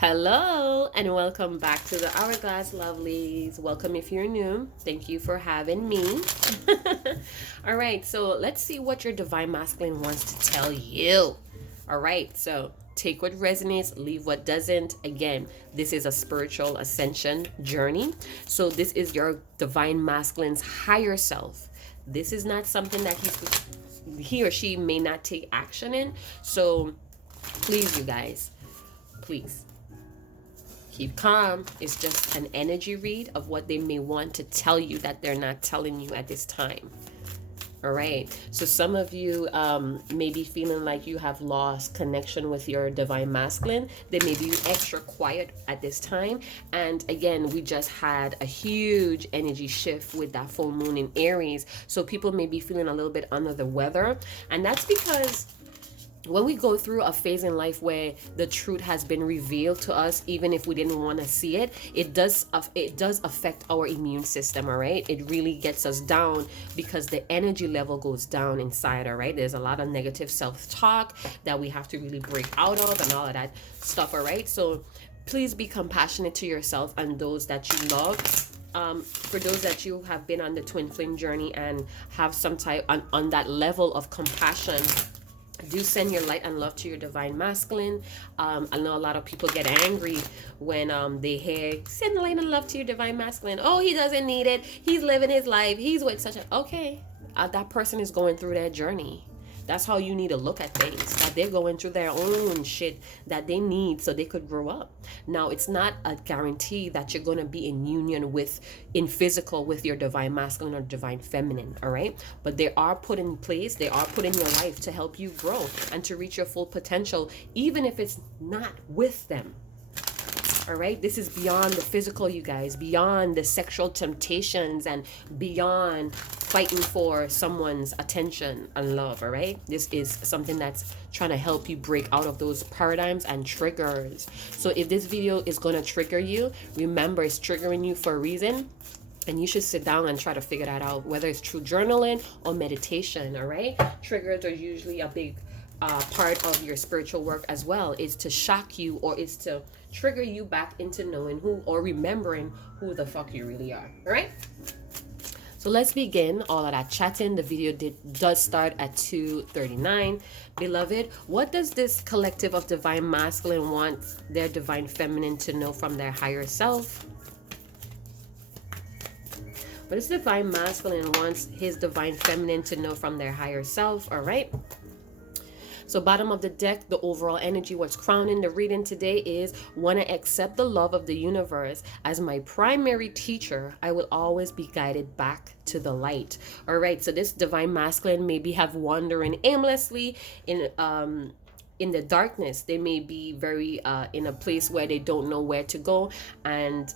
Hello and welcome back to the Hourglass Lovelies. Welcome if you're new. Thank you for having me. All right, so let's see what your divine masculine wants to tell you. All right, so take what resonates, leave what doesn't. Again, this is a spiritual ascension journey. So this is your divine masculine's higher self. This is not something that he or she may not take action in. So please, you guys, please keep calm. It's just an energy read of what they may want to tell you that they're not telling you at this time. All right. So some of you may be feeling like you have lost connection with your divine masculine. They may be extra quiet at this time. And again, we just had a huge energy shift with that full moon in Aries. So people may be feeling a little bit under the weather. And that's because when we go through a phase in life where the truth has been revealed to us, even if we didn't want to see it, it does affect our immune system. All right, it really gets us down because the energy level goes down inside. All right, there's a lot of negative self-talk that we have to really break out of and all of that stuff. All right, so please be compassionate to yourself and those that you love. For those that you have been on the twin flame journey and have some type on that level of compassion, do send your light and love to your divine masculine. I know a lot of people get angry when they hear send light and love to your divine masculine. Oh, he doesn't need it. He's living his life. He's with such a okay. That person is going through their journey. That's how you need to look at things. That they're going through their own shit that they need so they could grow up. Now, it's not a guarantee that you're going to be in union with, in physical, with your divine masculine or divine feminine, all right? But they are put in place, they are put in your life to help you grow and to reach your full potential, even if it's not with them. All right, this is beyond the physical, you guys, beyond the sexual temptations and beyond fighting for someone's attention and love. All right, this is something that's trying to help you break out of those paradigms and triggers. So if this video is going to trigger you, remember it's triggering you for a reason. And you should sit down and try to figure that out, whether it's through journaling or meditation. All right, triggers are usually a big part of your spiritual work as well. Is to shock you or is to trigger you back into knowing who or remembering who the fuck you really are. All right, so let's begin all of that chatting. The video does start at 2:39. Beloved, what does this collective of divine masculine want their divine feminine to know from their higher self? What does divine masculine wants his divine feminine to know from their higher self? All right, so bottom of the deck, the overall energy, what's crowning the reading today is want to accept the love of the universe as my primary teacher. I will always be guided back to the light. All right, so this divine masculine maybe have wandering aimlessly in the darkness. They may be very in a place where they don't know where to go, and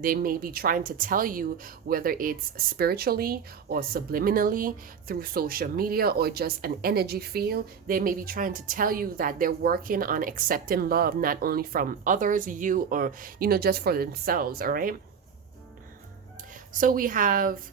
they may be trying to tell you, whether it's spiritually or subliminally through social media or just an energy field, they may be trying to tell you that they're working on accepting love, not only from others, you, or just for themselves. All right, so we have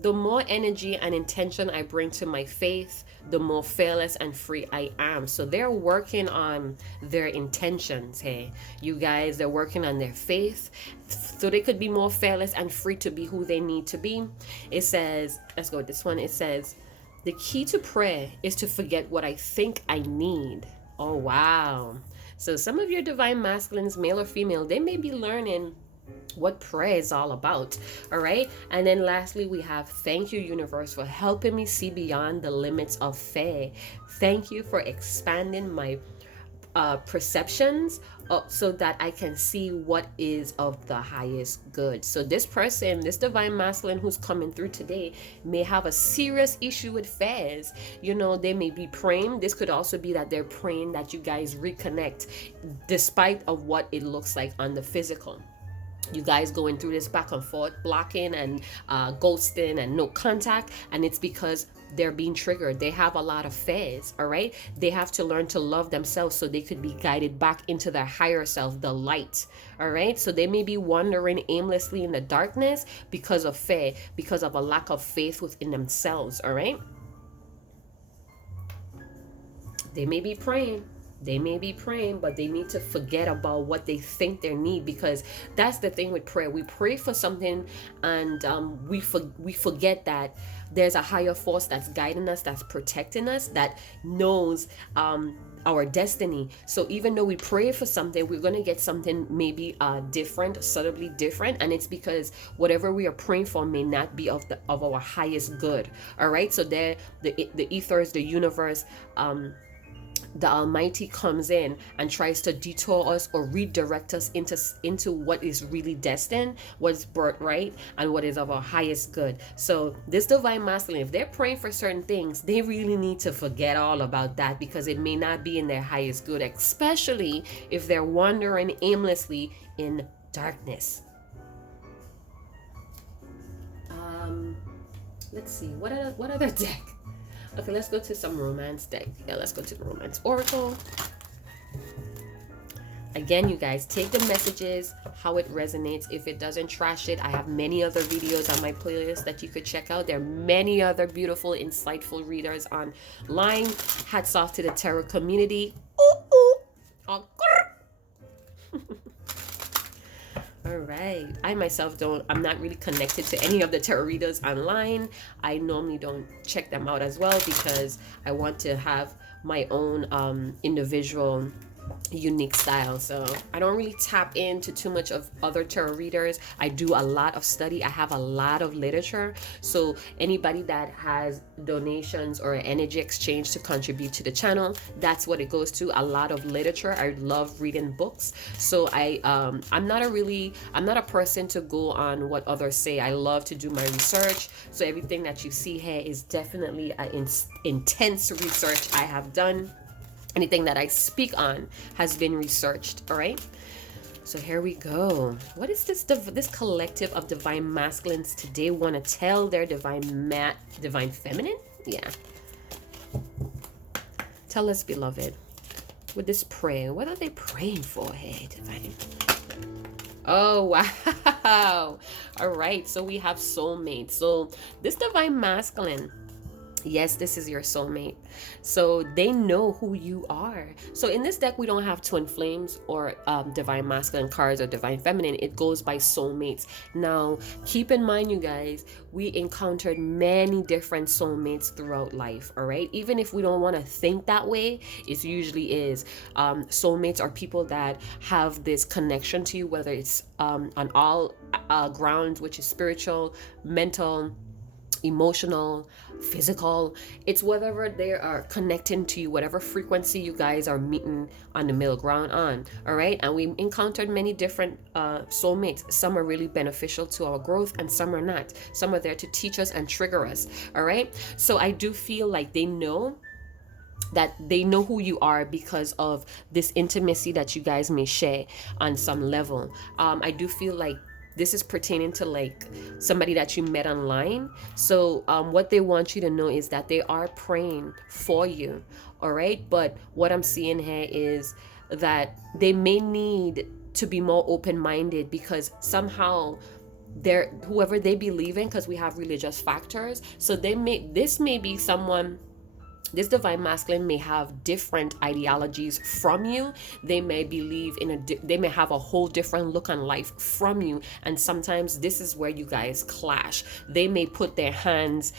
the more energy and intention I bring to my faith, the more fearless and free I am. So they're working on their intentions. Hey, you guys, they're working on their faith so they could be more fearless and free to be who they need to be. It says, let's go with this one. It says, the key to prayer is to forget what I think I need. Oh, wow. So some of your divine masculines, male or female, they may be learning what prayer is all about. All right, and then lastly we have, thank you universe for helping me see beyond the limits of fear. Thank you for expanding my perceptions so that I can see what is of the highest good. So this person, this divine masculine who's coming through today, may have a serious issue with fears. They may be praying. This could also be that they're praying that you guys reconnect despite of what it looks like on the physical. You guys going through this back and forth, blocking and ghosting and no contact, and it's because they're being triggered. They have a lot of fears. All right, they have to learn to love themselves so they could be guided back into their higher self, the light. All right, so they may be wandering aimlessly in the darkness because of fear, because of a lack of faith within themselves. All right, they may be praying. They may be praying, but they need to forget about what they think they need, because that's the thing with prayer. We pray for something, and we forget that there's a higher force that's guiding us, that's protecting us, that knows our destiny. So even though we pray for something, we're going to get something maybe different, subtly different, and it's because whatever we are praying for may not be of our highest good. All right, so there, the ethers, the universe, the Almighty comes in and tries to detour us or redirect us into what is really destined, what's birthright, and what is of our highest good. So this divine masculine, if they're praying for certain things, they really need to forget all about that, because it may not be in their highest good, especially if they're wandering aimlessly in darkness. Let's see, what other deck? Okay, let's go to some romance deck. Yeah, let's go to the romance oracle. Again, you guys, take the messages how it resonates. If it doesn't, trash it. I have many other videos on my playlist that you could check out. There are many other beautiful, insightful readers online. Hats off to the tarot community. Ooh, ooh. Oh, all right. I myself I'm not really connected to any of the tarot readers online. I normally don't check them out as well, because I want to have my own individual unique style. So I don't really tap into too much of other tarot readers. I do a lot of study. I have a lot of literature. So anybody that has donations or energy exchange to contribute to the channel, that's what it goes to. A lot of literature. I love reading books. So I'm not a person to go on what others say. I love to do my research. So everything that you see here is definitely an intense research I have done. Anything that I speak on has been researched. All right, so here we go. What is this collective of divine masculines today want to tell their divine feminine? Yeah, tell us, beloved, with this prayer, what are they praying for here, divine? Oh, wow. All right, so we have soulmate. So this divine masculine, yes, this is your soulmate. So they know who you are. So in this deck, we don't have twin flames or divine masculine cards or divine feminine. It goes by soulmates. Now, keep in mind, you guys, we encountered many different soulmates throughout life, all right? Even if we don't want to think that way, it usually is. Soulmates are people that have this connection to you, whether it's on all grounds, which is spiritual, mental, emotional, physical. It's whatever they are connecting to you, whatever frequency you guys are meeting on the middle ground on. All right, and we encountered many different soulmates. Some are really beneficial to our growth, and some are not. Some are there to teach us and trigger us. All right, so I do feel like they know who you are because of this intimacy that you guys may share on some level. I do feel like this is pertaining to like somebody that you met online. So what they want you to know is that they are praying for you. All right, but what I'm seeing here is that they may need to be more open-minded, because somehow they're whoever they believe in, because we have religious factors. So this may be someone. This divine masculine may have different ideologies from you. They may believe they may have a whole different look on life from you. And sometimes this is where you guys clash. They may put their hands,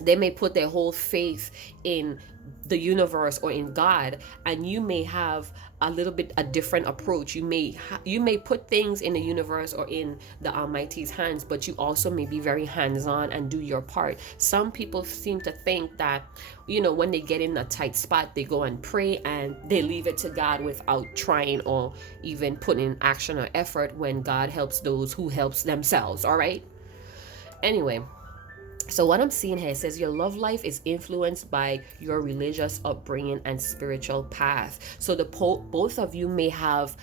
they may put their whole faith in the universe or in God, and you may have a little bit a different approach. You may put things in the universe or in the Almighty's hands, but you also may be very hands-on and do your part. Some people seem to think that, when they get in a tight spot, they go and pray and they leave it to God without trying or even putting in action or effort, when God helps those who helps themselves. All right, anyway, so what I'm seeing here says your love life is influenced by your religious upbringing and spiritual path. So both of you may have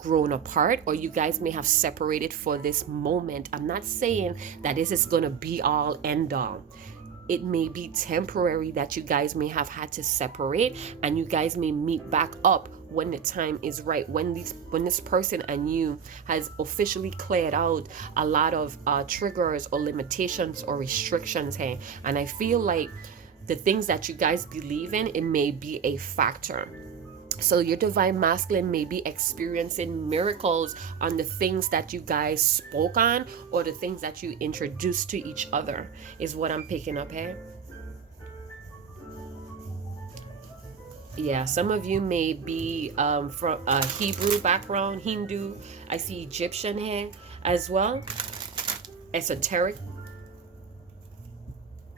grown apart, or you guys may have separated for this moment. I'm not saying that this is going to be all end all. It may be temporary that you guys may have had to separate, and you guys may meet back up when the time is right, when this person and you has officially cleared out a lot of triggers or limitations or restrictions here. And I feel like the things that you guys believe in, it may be a factor. So your divine masculine may be experiencing miracles on the things that you guys spoke on, or the things that you introduced to each other, is what I'm picking up here. Yeah, some of you may be from a Hebrew background, Hindu. I see Egyptian here as well, esoteric.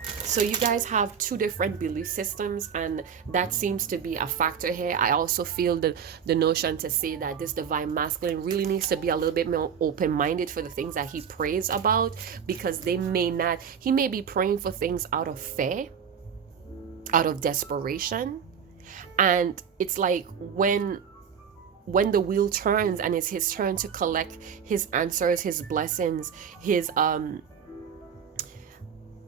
So you guys have two different belief systems, and that seems to be a factor here. I also feel the notion to say that this divine masculine really needs to be a little bit more open-minded for the things that he prays about, because he may be praying for things out of fear, out of desperation. And it's like when the wheel turns and it's his turn to collect his answers, his blessings, his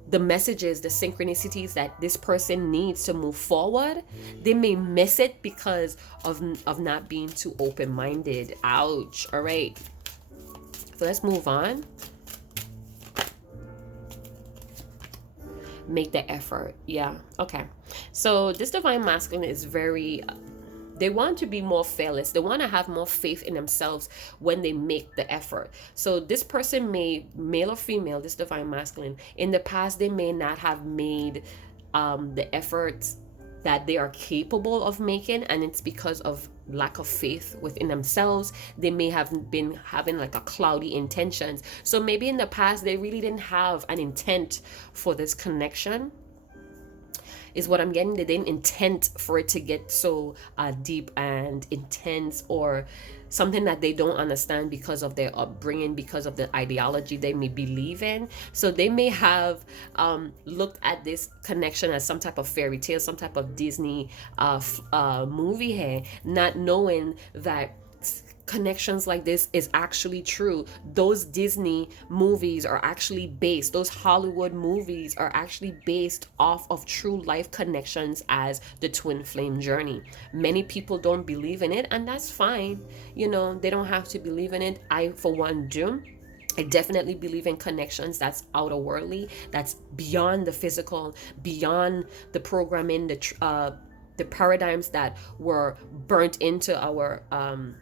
the messages, the synchronicities that this person needs to move forward, they may miss it because of not being too open-minded. Ouch. All right, so let's move on. Make the effort. Yeah, okay. So this divine masculine is very, they want to be more fearless. They want to have more faith in themselves when they make the effort. So this person may, male or female, this divine masculine, in the past, they may not have made the efforts that they are capable of making, and it's because of lack of faith within themselves. They may have been having like a cloudy intentions. So maybe in the past, they really didn't have an intent for this connection, is what I'm getting. They didn't intend for it to get so deep and intense, or something that they don't understand because of their upbringing, because of the ideology they may believe in. So they may have looked at this connection as some type of fairy tale, some type of Disney movie here, not knowing that connections like this is actually true. Those Disney movies are actually based, those Hollywood movies are actually based off of true life connections, as the twin flame journey. Many people don't believe in it, and that's fine. You know, they don't have to believe in it. I, for one, do. I definitely believe in connections that's outer worldly, that's beyond the physical, beyond the programming, the paradigms that were burnt into our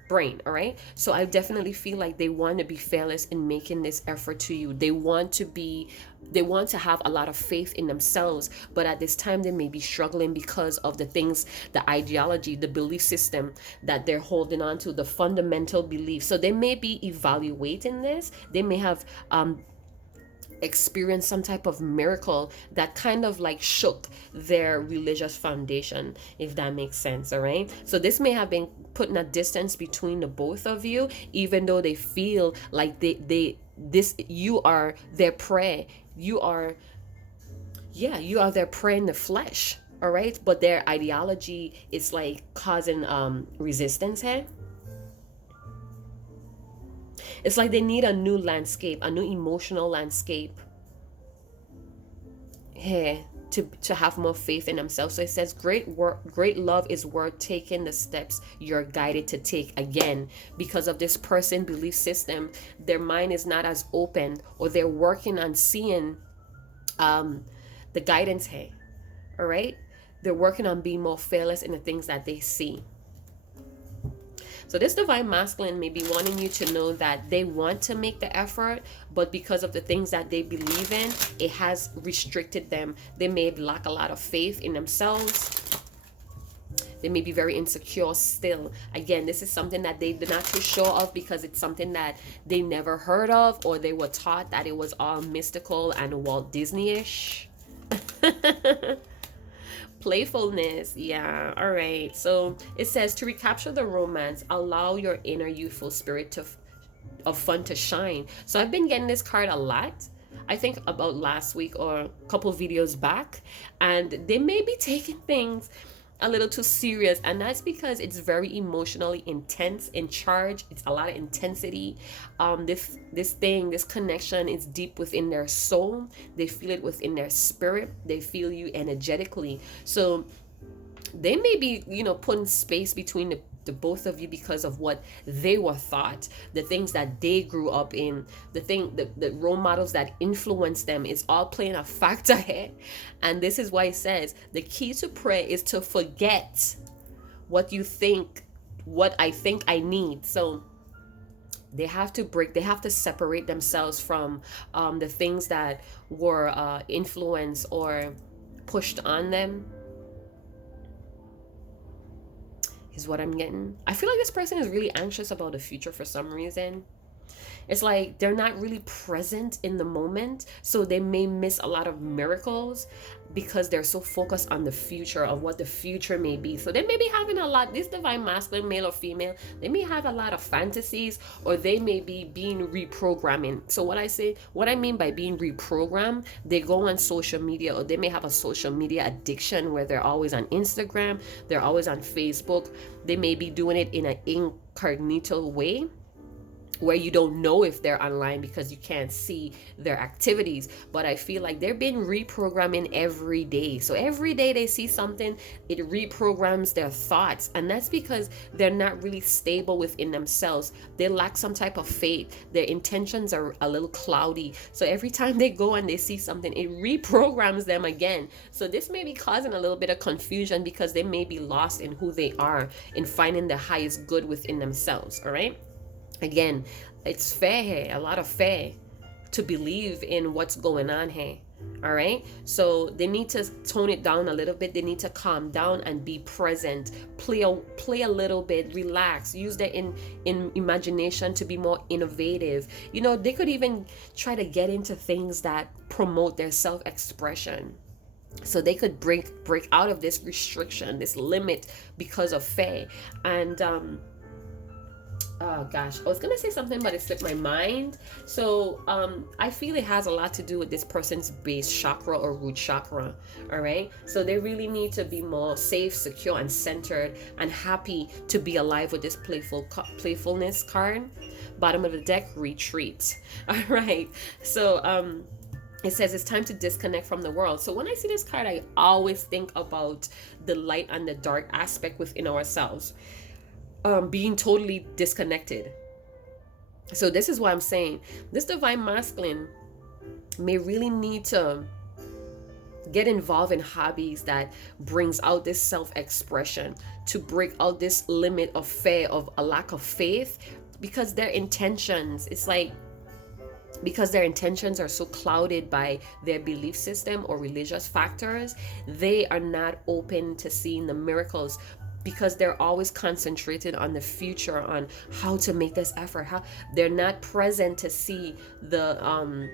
brain. All right, so I definitely feel like they want to be fearless in making this effort to you. They want to have a lot of faith in themselves, but at this time they may be struggling because of the things, the ideology, the belief system that they're holding on to, the fundamental beliefs. So they may be evaluating this. They may have experience some type of miracle that kind of like shook their religious foundation, if that makes sense. All right, so this may have been putting a distance between the both of you, even though they feel like you are their prey. You are their prey in the flesh. All right, but their ideology is like causing resistance here. It's like they need a new landscape, a new emotional landscape here to have more faith in themselves. So it says, great love is worth taking the steps you're guided to take. Again, because of this person belief system, their mind is not as open, or they're working on seeing the guidance here. All right, they're working on being more fearless in the things that they see. So this divine masculine may be wanting you to know that they want to make the effort, but because of the things that they believe in, it has restricted them. They may lack a lot of faith in themselves. They may be very insecure still. Again, this is something that they're not too sure of, because it's something that they never heard of, or they were taught that it was all mystical and Walt Disney-ish. Playfulness. Yeah, all right. So it says, to recapture the romance, allow your inner youthful spirit of fun to shine. So I've been getting this card a lot, I think about last week or a couple videos back, and they may be taking things a little too serious, and that's because it's very emotionally intense, in charge. It's a lot of intensity. This connection is deep within their soul. They feel it within their spirit. They feel you energetically. So they may be, putting space between the both of you because of what they were taught, the things that they grew up in, the role models that influenced them is all playing a factor here. And this is why it says the key to prayer is to forget what you think, what I think I need. So they have to separate themselves from the things that were influenced or pushed on them, is what I'm getting. I feel like this person is really anxious about the future for some reason. It's like they're not really present in the moment, so they may miss a lot of miracles because they're so focused on the future of what the future may be. So they may be having a lot, this divine masculine, male or female, they may have a lot of fantasies, or they may be being reprogramming. So what I mean by being reprogrammed, they go on social media, or they may have a social media addiction where they're always on Instagram, they're always on Facebook. They may be doing it in an incognito way, where you don't know if they're online because you can't see their activities. But I feel like they're being reprogramming every day. So every day they see something, it reprograms their thoughts. And that's because they're not really stable within themselves. They lack some type of faith. Their intentions are a little cloudy. So every time they go and they see something, it reprograms them again. So this may be causing a little bit of confusion because they may be lost in who they are, in finding the highest good within themselves. All right. Again, it's fair here, a lot of fair to believe in what's going on here. All right. So they need to tone it down a little bit. They need to calm down and be present. Play a little bit, relax, use their in imagination to be more innovative. You know, they could even try to get into things that promote their self-expression. So they could break out of this restriction, this limit, because of fair. And oh gosh, I was gonna say something but it slipped my mind. So I feel it has a lot to do with this person's base chakra or root chakra. All right, so they really need to be more safe, secure, and centered, and happy to be alive with this playfulness card. Bottom of the deck, retreat. All right, so it says it's time to disconnect from the world. So when I see this card, I always think about the light and the dark aspect within ourselves. Being totally disconnected. So this is what I'm saying. This divine masculine may really need to get involved in hobbies that brings out this self-expression, to break out this limit of fear, of a lack of faith, because their intentions, it's like, because their intentions are so clouded by their belief system or religious factors, they are not open to seeing the miracles, because they're always concentrated on the future, on how to make this effort, how they're not present to see the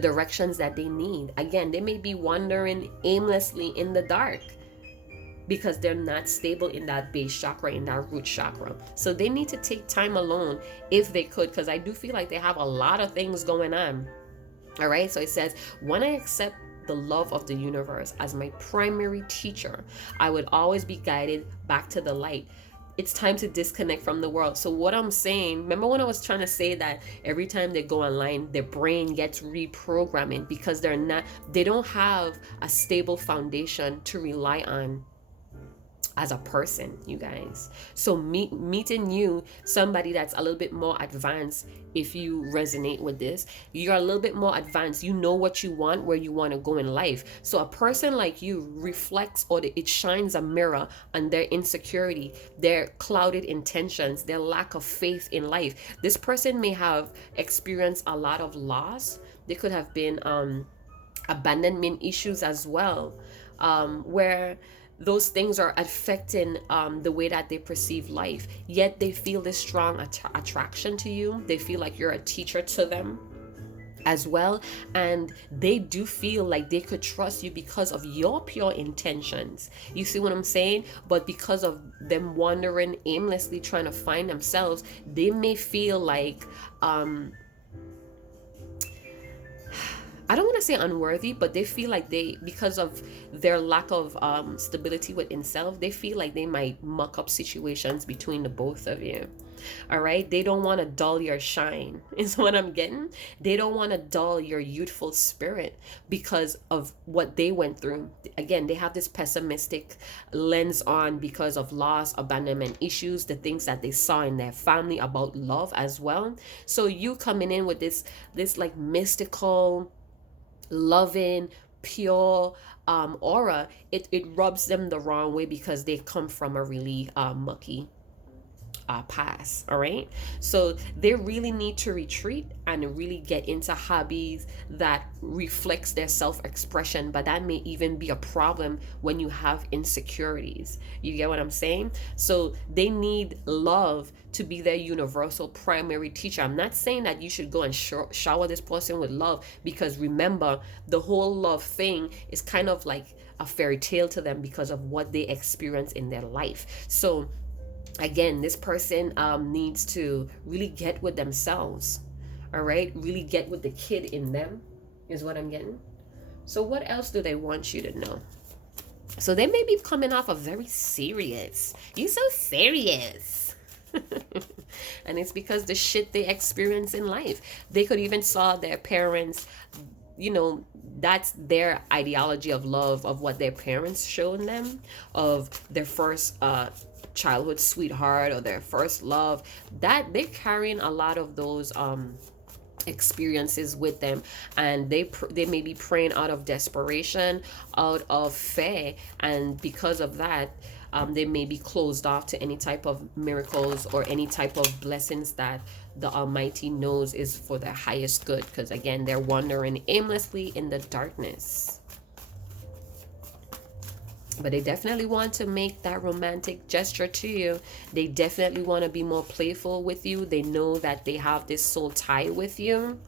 directions that they need. Again, they may be wandering aimlessly in the dark because they're not stable in that base chakra, in that root chakra. So they need to take time alone if they could, because I do feel like they have a lot of things going on. All right, so it says, when I accept the love of the universe as my primary teacher, I would always be guided back to the light. It's time to disconnect from the world. So what I'm saying, remember when I was trying to say that every time they go online, their brain gets reprogramming because they don't have a stable foundation to rely on as a person, you guys. So meeting you, somebody that's a little bit more advanced, if you resonate with this, you're a little bit more advanced, you know what you want, where you want to go in life. So a person like you reflects, or it shines a mirror on their insecurity, their clouded intentions, their lack of faith in life. This person may have experienced a lot of loss. They could have been abandonment issues as well, where those things are affecting the way that they perceive life. Yet they feel this strong attraction to you. They feel like you're a teacher to them as well. And they do feel like they could trust you because of your pure intentions. You see what I'm saying? But because of them wandering aimlessly trying to find themselves, they may feel like I don't want to say unworthy, but they feel like because of their lack of stability within self, they feel like they might muck up situations between the both of you. All right. They don't want to dull your shine, is what I'm getting. They don't want to dull your youthful spirit because of what they went through. Again, they have this pessimistic lens on because of loss, abandonment issues, the things that they saw in their family about love as well. So you coming in with this like mystical, loving, pure aura, it rubs them the wrong way because they come from a really mucky pass. All right, so they really need to retreat and really get into hobbies that reflects their self-expression, but that may even be a problem when you have insecurities. You get what I'm saying? So they need love to be their universal primary teacher. I'm not saying that you should go and shower this person with love, because remember, the whole love thing is kind of like a fairy tale to them because of what they experience in their life. So again, this person needs to really get with themselves. All right, really get with the kid in them is what I'm getting. So what else do they want you to know? So they may be coming off of very serious. You so serious. And it's because the shit they experience in life. They could even saw their parents, that's their ideology of love, of what their parents showed them, of their first childhood sweetheart or their first love, that they're carrying a lot of those experiences with them, and they may be praying out of desperation, out of fear, and because of that they may be closed off to any type of miracles or any type of blessings that the Almighty knows is for their highest good, because again, they're wandering aimlessly in the darkness. But they definitely want to make that romantic gesture to you. They definitely want to be more playful with you. They know that they have this soul tie with you.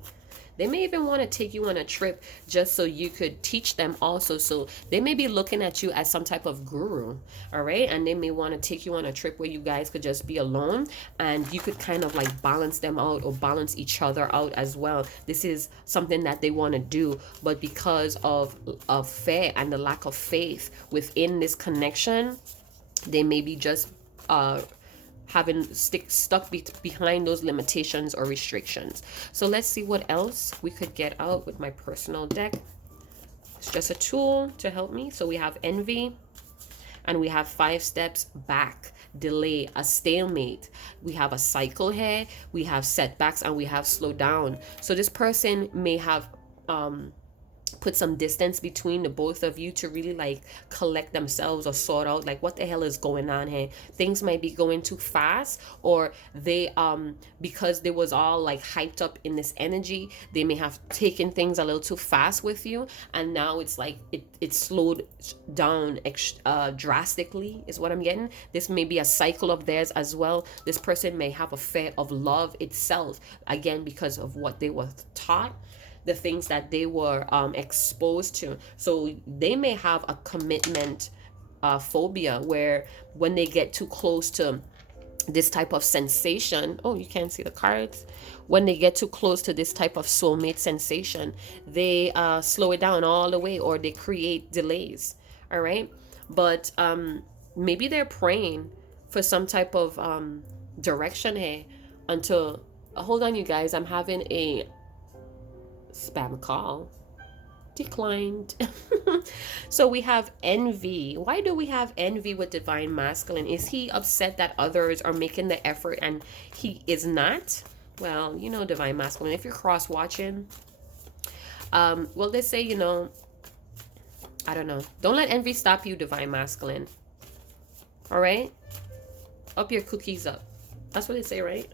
They may even want to take you on a trip just so you could teach them also. So they may be looking at you as some type of guru, all right? And they may want to take you on a trip where you guys could just be alone and you could kind of like balance them out or balance each other out as well. This is something that they want to do, but because of fear and the lack of faith within this connection, they may be just having stuck behind those limitations or restrictions. So let's see what else we could get out with my personal deck. It's just a tool to help me. So we have envy, and we have 5 steps back, delay, a stalemate. We have a cycle here, we have setbacks, and we have slow down. So this person may have put some distance between the both of you to really like collect themselves or sort out like what the hell is going on here. Things might be going too fast, or they because they was all like hyped up in this energy, they may have taken things a little too fast with you, and now it's like it slowed down drastically is what I'm getting. This may be a cycle of theirs as well. This person may have a fear of love itself, again because of what they were taught, the things that they were exposed to. So they may have a commitment phobia, where when they get too close to this type of sensation, oh, you can't see the cards, when they get too close to this type of soulmate sensation, they slow it down all the way, or they create delays. All right, but maybe they're praying for some type of direction here until hold on, you guys, I'm having a spam call. Declined. So we have envy. Why do we have envy with divine masculine? Is he upset that others are making the effort and he is not? Well, divine masculine, if you're cross watching, well, they say, I don't know, don't let envy stop you, divine masculine. All right, up your cookies up. That's what they say, right?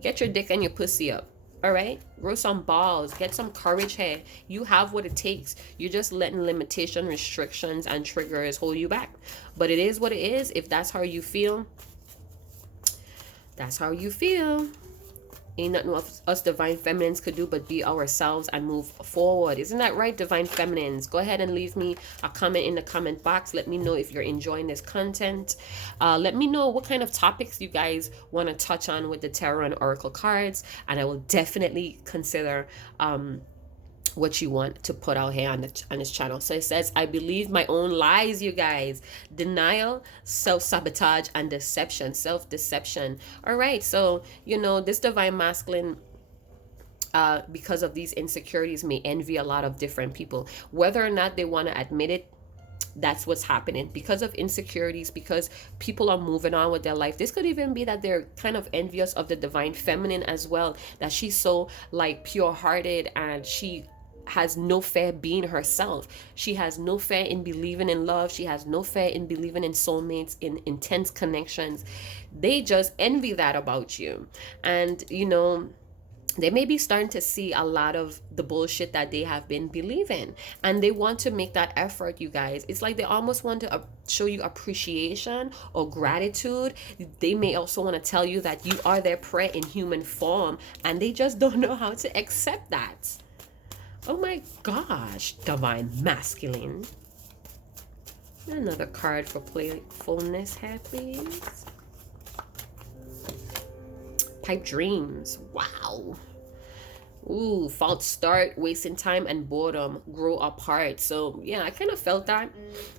Get your dick and your pussy up. All right, grow some balls, get some courage here. You have what it takes. You're just letting limitation, restrictions, and triggers hold you back. But it is what it is. If that's how you feel, that's how you feel. Ain't nothing us divine feminines could do but be ourselves and move forward. Isn't that right, divine feminines? Go ahead and leave me a comment in the comment box. Let me know if you're enjoying this content. Let me know what kind of topics you guys want to touch on with the tarot and oracle cards, and I will definitely consider what you want to put out here on this channel. So it says, I believe my own lies, you guys. Denial, self-sabotage, and deception, self-deception. All right, so this divine masculine, because of these insecurities, may envy a lot of different people, whether or not they want to admit it. That's what's happening because of insecurities, because people are moving on with their life. This could even be that they're kind of envious of the divine feminine as well, that she's so like pure-hearted and she has no fear being herself. She has no fear in believing in love. She has no fear in believing in soulmates, in intense connections. They just envy that about you. And they may be starting to see a lot of the bullshit that they have been believing, and they want to make that effort, you guys. It's like they almost want to show you appreciation or gratitude. They may also want to tell you that you are their prey in human form, and they just don't know how to accept that. Oh my gosh, divine masculine. Another card for playfulness here, please. Pipe dreams. Wow. Ooh, false start, wasting time, and boredom grow apart. So yeah, I kind of felt that,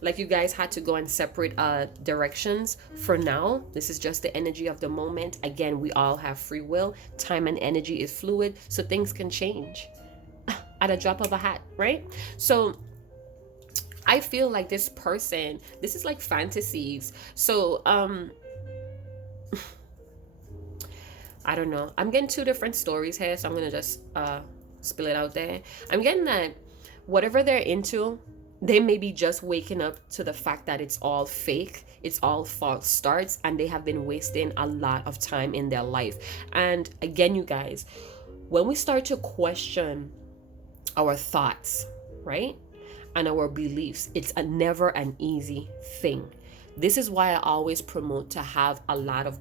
like you guys had to go in separate directions for now. This is just the energy of the moment. Again, we all have free will. Time and energy is fluid, so things can change at a drop of a hat, right? So I feel like this person, this is like fantasies. So I don't know. I'm getting two different stories here, so I'm going to just spill it out there. I'm getting that whatever they're into, they may be just waking up to the fact that it's all fake, it's all false starts, and they have been wasting a lot of time in their life. And again, you guys, when we start to question our thoughts, right, and our beliefs, it's never an easy thing. This is why I always promote to have a lot of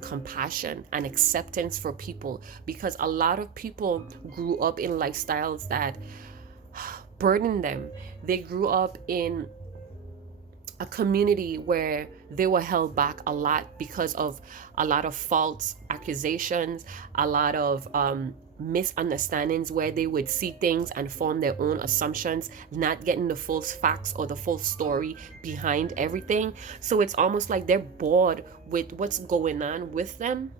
compassion and acceptance for people, because a lot of people grew up in lifestyles that burden them. They grew up in a community where they were held back a lot because of a lot of false accusations, a lot of misunderstandings, where they would see things and form their own assumptions, not getting the full facts or the full story behind everything. So it's almost like they're bored with what's going on with them.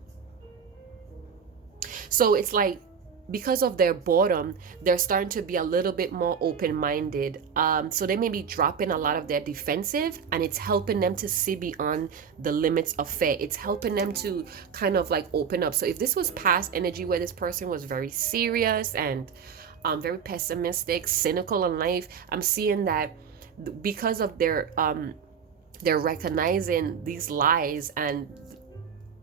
So it's like, because of their boredom, they're starting to be a little bit more open-minded. So they may be dropping a lot of their defensive, and it's helping them to see beyond the limits of fear. It's helping them to kind of like open up. So if this was past energy where this person was very serious and very pessimistic, cynical in life, I'm seeing that because of their they're recognizing these lies and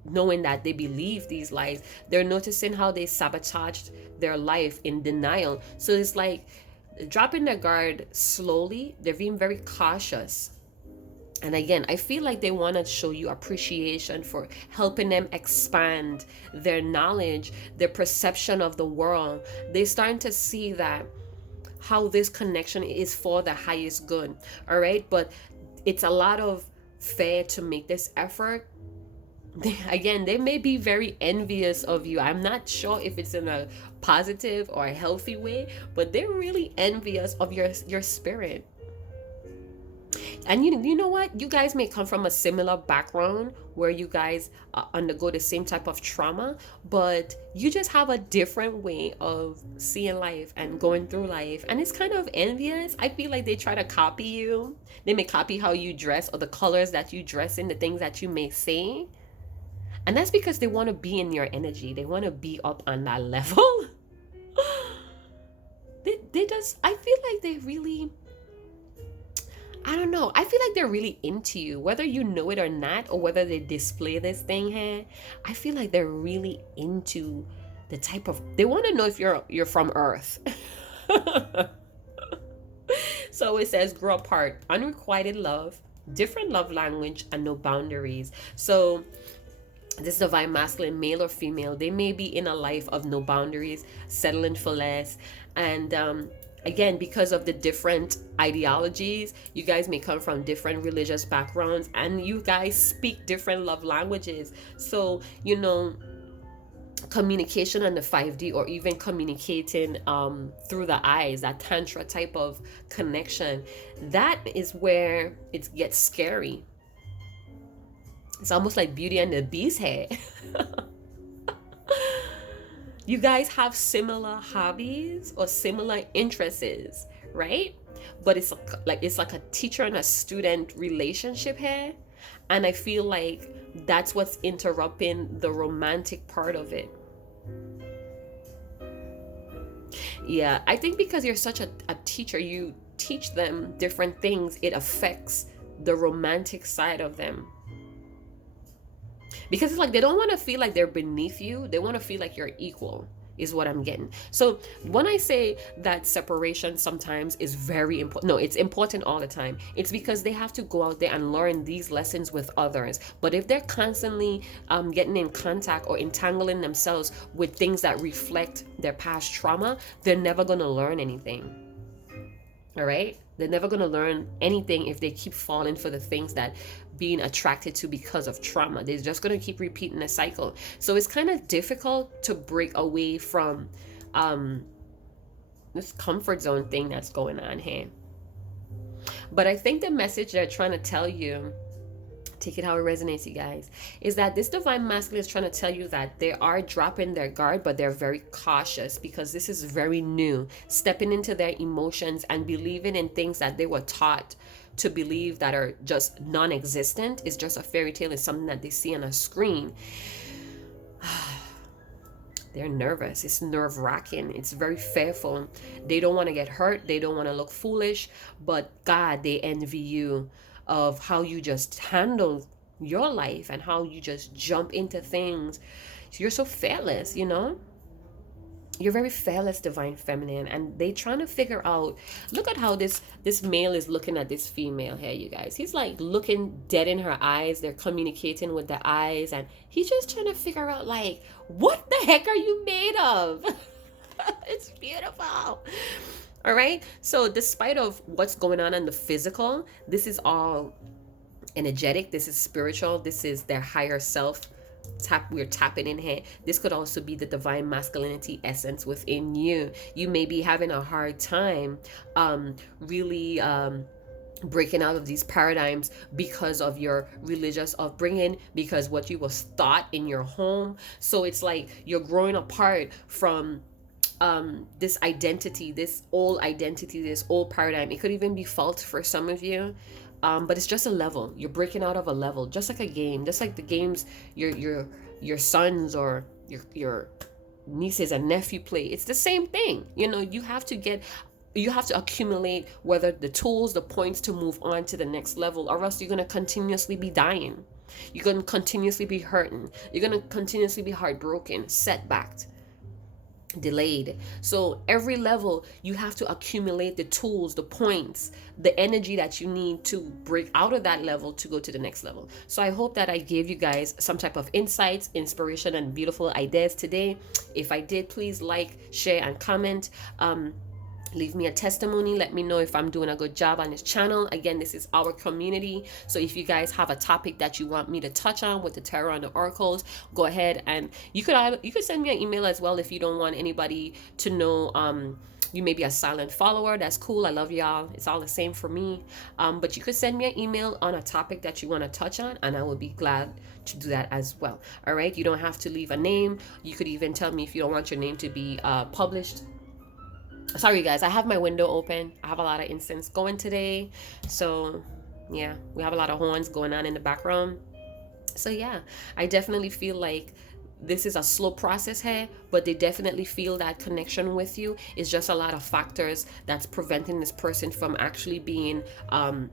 knowing that they believe these lies, they're noticing how they sabotaged their life in denial. So it's like dropping their guard slowly. They're being very cautious. And again, I feel like they want to show you appreciation for helping them expand their knowledge, their perception of the world. They're starting to see that how this connection is for the highest good. All right. But it's a lot of fear to make this effort. Again, they may be very envious of you. I'm not sure if it's in a positive or a healthy way, but they're really envious of your spirit. And you know what? You guys may come from a similar background where you guys undergo the same type of trauma, but you just have a different way of seeing life and going through life. And it's kind of envious. I feel like they try to copy you. They may copy how you dress or the colors that you dress in, the things that you may say. And that's because they want to be in your energy. They want to be up on that level. they just, I feel like they really, I don't know. I feel like they're really into you, whether you know it or not, or whether they display this thing here. I feel like they're really into the type of, they want to know if you're from Earth. So it says grow apart, unrequited love, different love language, and no boundaries. So this divine masculine, male or female, they may be in a life of no boundaries, settling for less. And again, because of the different ideologies, you guys may come from different religious backgrounds, and you guys speak different love languages. So communication on the 5D, or even communicating through the eyes, that tantra type of connection, that is where it gets scary. It's almost like Beauty and the Beast here. You guys have similar hobbies or similar interests, right? But it's like a teacher and a student relationship here, and I feel like that's what's interrupting the romantic part of it. Yeah, I think because you're such a teacher, you teach them different things, it affects the romantic side of them. Because it's like they don't want to feel like they're beneath you, they want to feel like you're equal, is what I'm getting. So when I say that separation sometimes is very important, no, it's important all the time, it's because they have to go out there and learn these lessons with others. But if they're constantly getting in contact or entangling themselves with things that reflect their past trauma, they're never going to learn anything. All right, they're never going to learn anything if they keep falling for the things that being attracted to because of trauma. They're just going to keep repeating the cycle. So it's kind of difficult to break away from this comfort zone thing that's going on here. But I think the message they're trying to tell you, take it how it resonates, you guys, is that this divine masculine is trying to tell you that they are dropping their guard, but they're very cautious because this is very new, stepping into their emotions and believing in things that they were taught to believe that are just non-existent. Is just a fairy tale, is something that they see on a screen. They're nervous. It's nerve-wracking. It's very fearful. They don't want to get hurt. They don't want to look foolish, but God, they envy you of how you just handle your life and how you just jump into things. You're so fearless, you know? You're very fearless, divine feminine, and they trying to figure out, look at how this male is looking at this female here, you guys. He's like looking dead in her eyes. They're communicating with the eyes, and he's just trying to figure out, like, what the heck are you made of? It's beautiful. All right, so despite of what's going on in the physical, this is all energetic, this is spiritual, this is their higher self. We're tapping in here. This could also be the divine masculinity essence within you. You may be having a hard time really breaking out of these paradigms because of your religious upbringing, because what you was taught in your home. So it's like you're growing apart from this identity, this old paradigm. It could even be false for some of you. But it's just a level. You're breaking out of a level, just like a game, just like the games your sons or your nieces and nephew play. It's the same thing. You know, you have to accumulate whether the tools, the points to move on to the next level, or else you're gonna continuously be dying. You're gonna continuously be hurting. You're gonna continuously be heartbroken, setbacked, delayed. So every level you have to accumulate the tools, the points, the energy that you need to break out of that level to go to the next level. So I hope that I gave you guys some type of insights, inspiration, and beautiful ideas today. If I did, please like, share, and comment. Leave me a testimony. Let me know if I'm doing a good job on this channel. Again, this is our community. So if you guys have a topic that you want me to touch on with the tarot and the oracles, go ahead, and you could send me an email as well if you don't want anybody to know you may be a silent follower. That's cool. I love y'all. It's all the same for me. But you could send me an email on a topic that you want to touch on, and I will be glad to do that as well. All right. You don't have to leave a name. You could even tell me if you don't want your name to be published. Sorry guys, I have my window open. I have a lot of incense going today, so yeah, we have a lot of horns going on in the background. So yeah, I definitely feel like this is a slow process here, but they definitely feel that connection with you. Is just a lot of factors that's preventing this person from actually being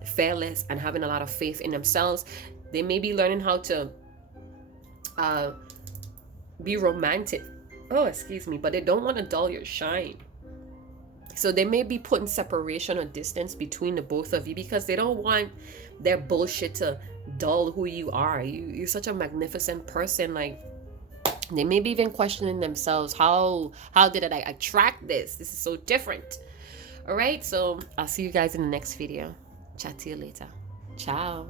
fearless and having a lot of faith in themselves. They may be learning how to be romantic, but they don't want to dull your shine. So they may be putting separation or distance between the both of you because they don't want their bullshit to dull who you are. You're such a magnificent person. Like, they may be even questioning themselves, how did I attract this? This is so different. All right, so I'll see you guys in the next video. Chat to you later. Ciao.